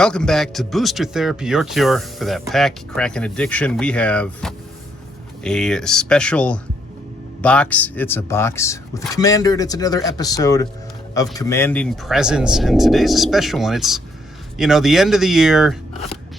Welcome back to Booster Therapy, your cure for that pack cracking addiction. We have a special box. It's a box with the Commander, and it's another episode of Commanding Presence, and today's a special one. It's, the end of the year,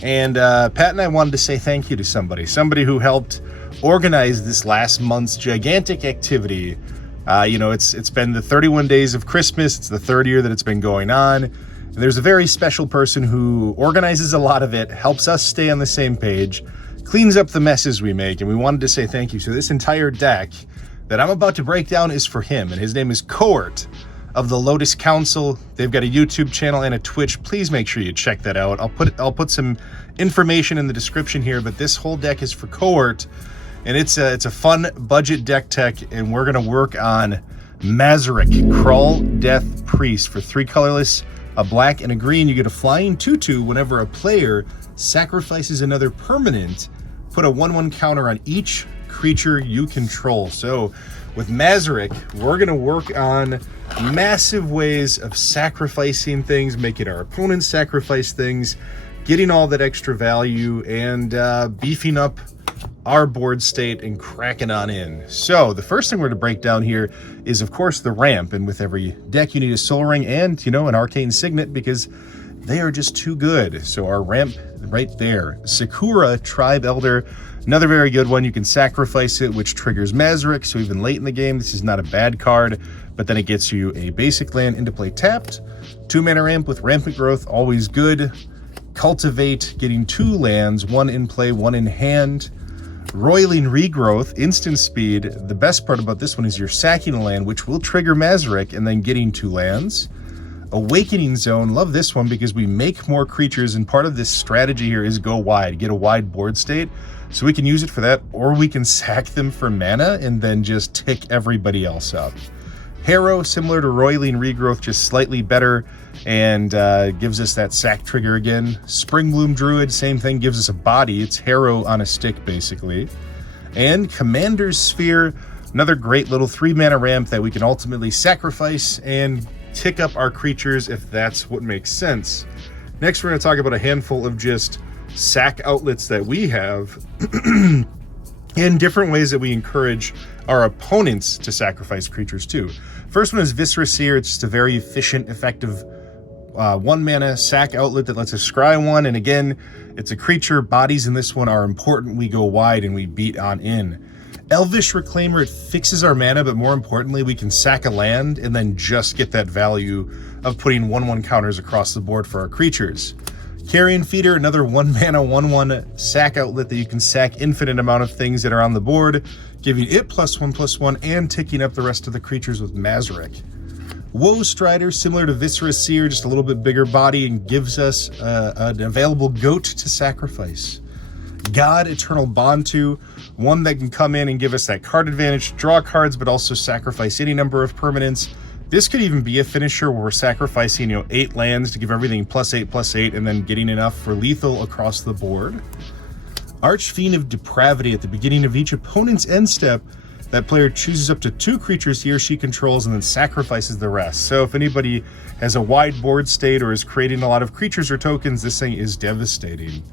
and Pat and I wanted to say thank you to somebody who helped organize this last month's gigantic activity. It's been the 31 days of Christmas. It's the third year that it's been going on. And there's a very special person who organizes a lot of it, helps us stay on the same page, cleans up the messes we make, and we wanted to say thank you. So this entire deck that I'm about to break down is for him, and his name is Court of the Lotus Council. They've got a YouTube channel and a Twitch. Please make sure you check that out. I'll put some information in the description here, but this whole deck is for Court, and it's a fun budget deck tech, and we're gonna work on Mazirek, Kraul Death Priest for 3 colorless, a black and a green. You get a flying 2/2 whenever a player sacrifices another permanent. Put a 1/1 counter on each creature you control. So with Mazirek, we're gonna work on massive ways of sacrificing things, making our opponents sacrifice things, getting all that extra value, and beefing up our board state and cracking on in. So the first thing we're going to break down here is, of course, the ramp. And with every deck, you need a Soul Ring and, an Arcane Signet, because they are just too good. So our ramp right there. Sakura, Tribe Elder, another very good one. You can sacrifice it, which triggers Mazirek. So even late in the game, this is not a bad card, but then it gets you a basic land into play tapped. 2-mana ramp with Rampant Growth, always good. Cultivate, getting 2 lands, 1 in play, 1 in hand. Roiling Regrowth, instant speed. The best part about this one is you're sacking a land, which will trigger Mazirek, and then getting 2 lands. Awakening Zone, love this one because we make more creatures, and part of this strategy here is go wide, get a wide board state. So we can use it for that, or we can sack them for mana and then just tick everybody else up. Harrow, similar to Roiling Regrowth, just slightly better, and gives us that sack trigger again. Springbloom Druid, same thing, gives us a body. It's Harrow on a stick, basically. And Commander's Sphere, another great little 3-mana ramp that we can ultimately sacrifice and tick up our creatures if that's what makes sense. Next, we're going to talk about a handful of just sack outlets that we have and different ways that we encourage our opponents to sacrifice creatures too. First one is Viscera Seer. It's just a very efficient, effective 1-mana sack outlet that lets us scry 1. And again, it's a creature. Bodies in this one are important. We go wide and we beat on in. Elvish Reclaimer, it fixes our mana, but more importantly, we can sack a land and then just get that value of putting 1/1 counters across the board for our creatures. Carrion Feeder, another 1-mana 1/1 sack outlet that you can sack infinite amount of things that are on the board, giving it +1/+1 and ticking up the rest of the creatures with Mazirek. Woe Strider, similar to Viscera Seer, just a little bit bigger body, and gives us an available goat to sacrifice. God Eternal Bond 2, one that can come in and give us that card advantage, draw cards, but also sacrifice any number of permanents. This could even be a finisher where we're sacrificing, 8 lands to give everything +8/+8, and then getting enough for lethal across the board. Archfiend of Depravity, at the beginning of each opponent's end step, that player chooses up to 2 creatures he or she controls and then sacrifices the rest. So if anybody has a wide board state or is creating a lot of creatures or tokens, this thing is devastating.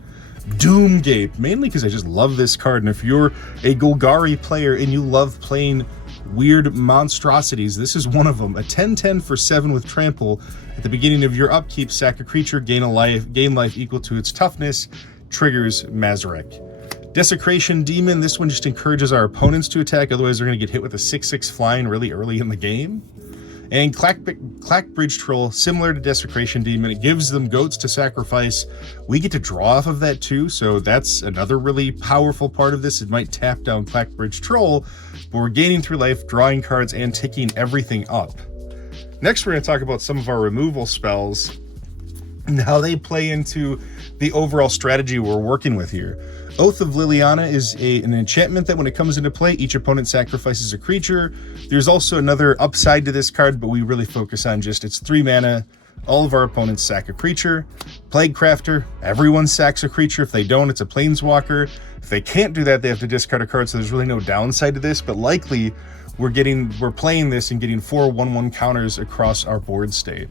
Doomgape, mainly because I just love this card, and if you're a Golgari player and you love playing weird monstrosities, this is one of them. A 10/10 for 7 with Trample. At the beginning of your upkeep, sack a creature, gain life equal to its toughness, triggers Mazirek. Desecration Demon, this one just encourages our opponents to attack, otherwise they're going to get hit with a 6/6 flying really early in the game. And Clackbridge Troll, similar to Desecration Demon, it gives them goats to sacrifice. We get to draw off of that too, so that's another really powerful part of this. It might tap down Clackbridge Troll, but we're gaining through life, drawing cards, and ticking everything up. Next, we're going to talk about some of our removal spells and how they play into the overall strategy we're working with here. Oath of Liliana is an enchantment that when it comes into play, each opponent sacrifices a creature. There's also another upside to this card, but we really focus on just its 3 mana. All of our opponents sack a creature. Plague Crafter, everyone sacks a creature. If they don't, it's a Planeswalker. If they can't do that, they have to discard a card, so there's really no downside to this, but likely we're playing this and getting 4 1/1 counters across our board state.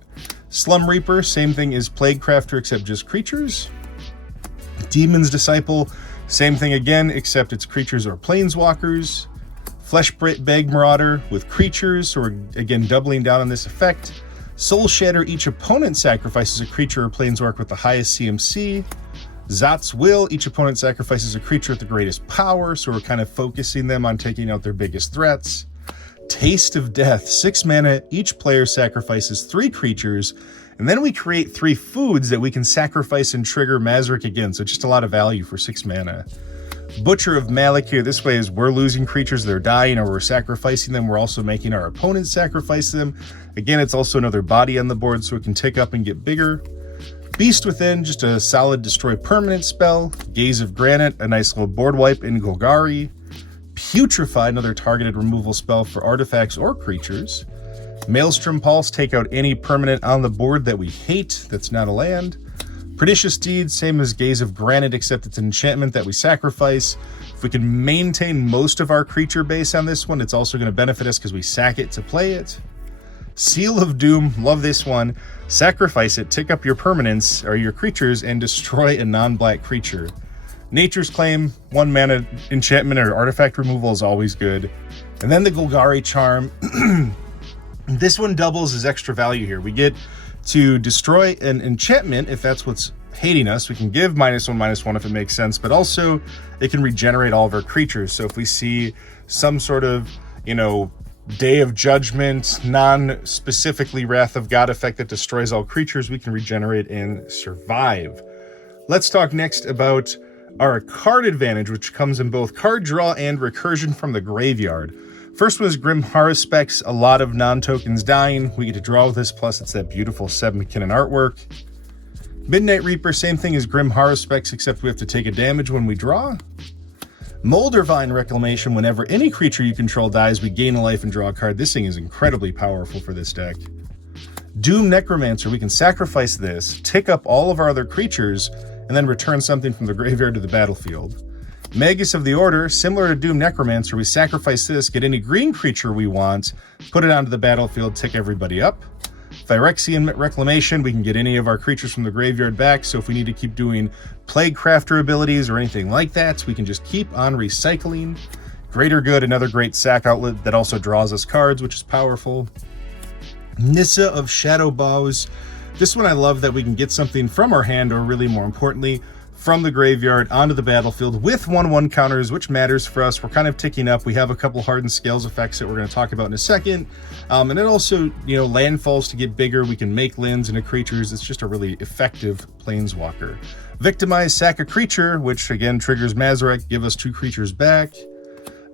Slum Reaper, same thing as Plague Crafter, except just creatures. Demon's Disciple, same thing again, except it's creatures or planeswalkers. Flesh Bag Marauder with creatures, so we're again doubling down on this effect. Soul Shatter, each opponent sacrifices a creature or planeswalker with the highest CMC. Zot's Will, each opponent sacrifices a creature with the greatest power, so we're kind of focusing them on taking out their biggest threats. Taste of Death, 6 mana, each player sacrifices 3 creatures, and then we create 3 foods that we can sacrifice and trigger Mazirek again, so just a lot of value for 6 mana. Butcher of Malik here, this way is we're losing creatures, they're dying, or we're sacrificing them, we're also making our opponents sacrifice them. Again, it's also another body on the board, so it can tick up and get bigger. Beast Within, just a solid destroy permanent spell. Gaze of Granite, a nice little board wipe in Golgari. Putrefy, another targeted removal spell for artifacts or creatures. Maelstrom Pulse, take out any permanent on the board that we hate that's not a land. Pernicious Deed, same as Gaze of Granite, except it's an enchantment that we sacrifice. If we can maintain most of our creature base on this one, it's also going to benefit us because we sack it to play it. Seal of Doom, love this one. Sacrifice it, tick up your permanents or your creatures, and destroy a non-black creature. Nature's Claim, 1 mana enchantment or artifact removal is always good. And then the Golgari Charm. This one doubles as extra value here. We get to destroy an enchantment if that's what's hating us. We can give -1/-1 if it makes sense, but also it can regenerate all of our creatures. So if we see some sort of, Day of Judgment, non-specifically Wrath of God effect that destroys all creatures, we can regenerate and survive. Let's talk next about our card advantage, which comes in both card draw and recursion from the graveyard. First one is Grim Haruspex, a lot of non-tokens dying. We get to draw with this, plus it's that beautiful Seb McKinnon artwork. Midnight Reaper, same thing as Grim Haruspex, except we have to take a damage when we draw. Moldervine Reclamation, whenever any creature you control dies, we gain a life and draw a card. This thing is incredibly powerful for this deck. Doom Necromancer, we can sacrifice this, tick up all of our other creatures, and then return something from the graveyard to the battlefield. Magus of the Order, similar to Doom Necromancer, we sacrifice this, get any green creature we want, put it onto the battlefield, tick everybody up. Phyrexian Reclamation, we can get any of our creatures from the graveyard back, so if we need to keep doing Plague Crafter abilities or anything like that, we can just keep on recycling. Greater Good, another great sack outlet that also draws us cards, which is powerful. Nissa of Shadow Bows, this one I love that we can get something from our hand, or really more importantly, from the graveyard onto the battlefield with 1/1 counters, which matters for us. We're kind of ticking up. We have a couple hardened scales effects that we're going to talk about in a second. And it also, landfalls to get bigger. We can make lands into creatures. It's just a really effective planeswalker. Victimize, sack a creature, which again triggers Mazirek, give us 2 creatures back.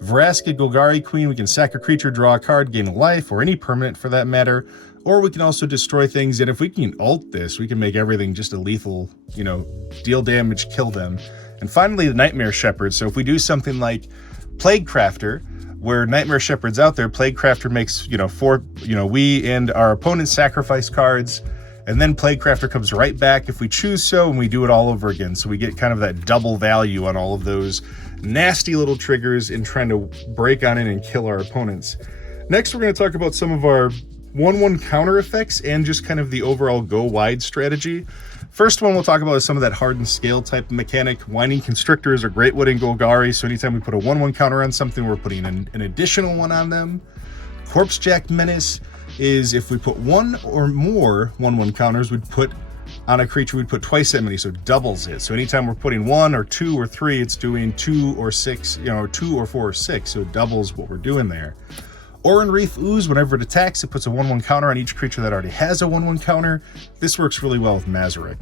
Vraska Golgari Queen, we can sack a creature, draw a card, gain a life, or any permanent for that matter. Or we can also destroy things, and if we can ult this, we can make everything just a lethal, deal damage, kill them. And finally, the Nightmare Shepherd. So if we do something like Plague Crafter, where Nightmare Shepherd's out there, Plague Crafter makes, we and our opponents sacrifice cards, and then Plague Crafter comes right back if we choose so, and we do it all over again. So we get kind of that double value on all of those nasty little triggers in trying to break on in and kill our opponents. Next, we're going to talk about some of our 1/1 counter effects and just kind of the overall go wide strategy. First one we'll talk about is some of that hardened scale type mechanic. Winding Constrictors are great wood in Golgari, so anytime we put a 1/1 counter on something, we're putting an additional one on them. Corpsejack Menace is if we put 1 or more 1/1 counters, we'd put on a creature, we'd put twice that many, so it doubles it. So anytime we're putting 1 or 2 or 3, it's doing 2 or 6, or 2 or 4 or 6, so it doubles what we're doing there. Oran Reef Ooze, whenever it attacks, it puts a 1/1 counter on each creature that already has a 1/1 counter. This works really well with Mazirek.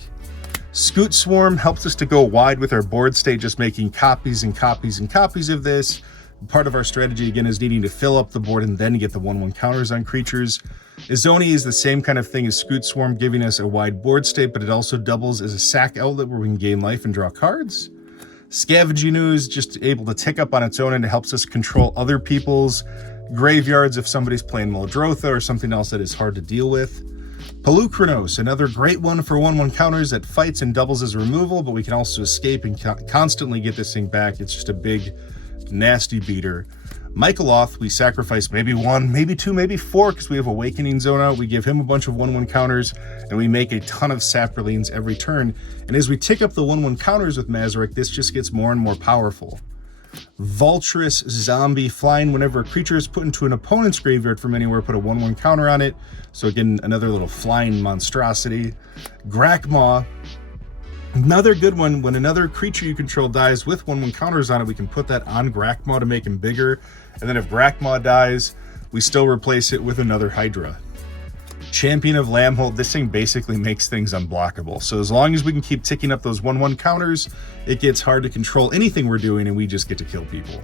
Scoot Swarm helps us to go wide with our board state, just making copies and copies and copies of this. Part of our strategy, again, is needing to fill up the board and then get the 1/1 counters on creatures. Izoni is the same kind of thing as Scoot Swarm, giving us a wide board state, but it also doubles as a sack outlet where we can gain life and draw cards. Scavenging Ooze, just able to tick up on its own, and it helps us control other people's graveyards if somebody's playing Muldrotha or something else that is hard to deal with. Pelucranos, another great one for 1/1 counters that fights and doubles as removal, but we can also escape and constantly get this thing back. It's just a big, nasty beater. Michaeloth, we sacrifice maybe 1, maybe 2, maybe 4, because we have Awakening Zone out. We give him a bunch of 1/1 counters, and we make a ton of Saprolines every turn. And as we tick up the 1/1 counters with Mazirek, this just gets more and more powerful. Vulturous Zombie, flying whenever a creature is put into an opponent's graveyard from anywhere, put a 1/1 counter on it. So again, another little flying monstrosity. Grakmaw, another good one. When another creature you control dies with 1/1 counters on it, we can put that on Grakmaw to make him bigger. And then if Grakmaw dies, we still replace it with another Hydra. Champion of Lambhold, this thing basically makes things unblockable. So as long as we can keep ticking up those 1/1 counters, it gets hard to control anything we're doing, and we just get to kill people.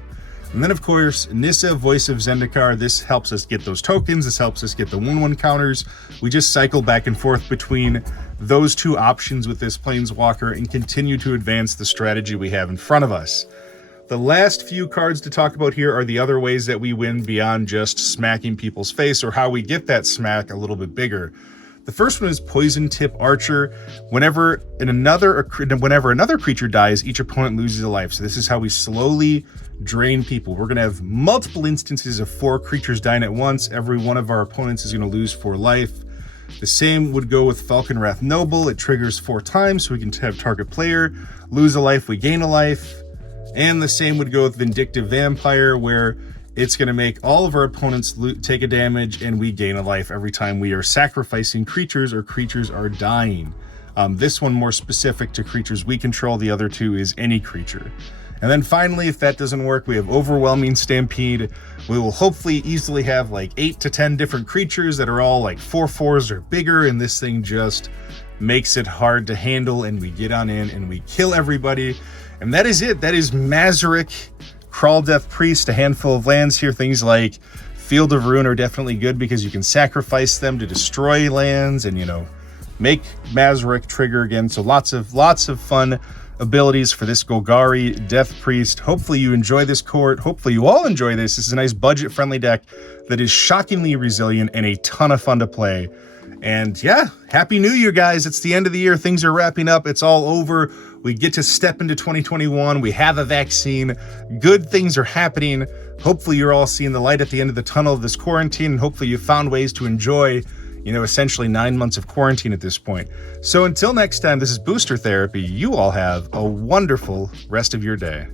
And then, of course, Nissa, Voice of Zendikar. This helps us get those tokens. This helps us get the 1/1 counters. We just cycle back and forth between those two options with this Planeswalker and continue to advance the strategy we have in front of us. The last few cards to talk about here are the other ways that we win beyond just smacking people's face, or how we get that smack a little bit bigger. The first one is Poison Tip Archer. Whenever another creature dies, each opponent loses a life. So this is how we slowly drain people. We're going to have multiple instances of 4 creatures dying at once. Every one of our opponents is going to lose 4 life. The same would go with Falconwrath Noble. It triggers 4 times, so we can have target player lose a life, we gain a life. And the same would go with Vindictive Vampire, where it's going to make all of our opponents take a damage, and we gain a life every time we are sacrificing creatures or creatures are dying. This one more specific to creatures we control. The other 2 is any creature. And then finally, if that doesn't work, we have Overwhelming Stampede. We will hopefully easily have like 8 to 10 different creatures that are all like 4/4s or bigger, and this thing just makes it hard to handle, and we get on in and we kill everybody. And that is it. That is Mazirek, Kraul Death Priest, a handful of lands here. Things like Field of Ruin are definitely good because you can sacrifice them to destroy lands and, you know, make Mazirek trigger again. So lots of fun abilities for this Golgari Death Priest. Hopefully you enjoy this court. Hopefully you all enjoy this. This is a nice budget-friendly deck that is shockingly resilient and a ton of fun to play. And yeah, Happy New Year, guys. It's the end of the year. Things are wrapping up. It's all over. We get to step into 2021. We have a vaccine. Good things are happening. Hopefully you're all seeing the light at the end of the tunnel of this quarantine, and hopefully you found ways to enjoy, you know, essentially 9 months of quarantine at this point. So until next time, this is Booster Therapy. You all have a wonderful rest of your day.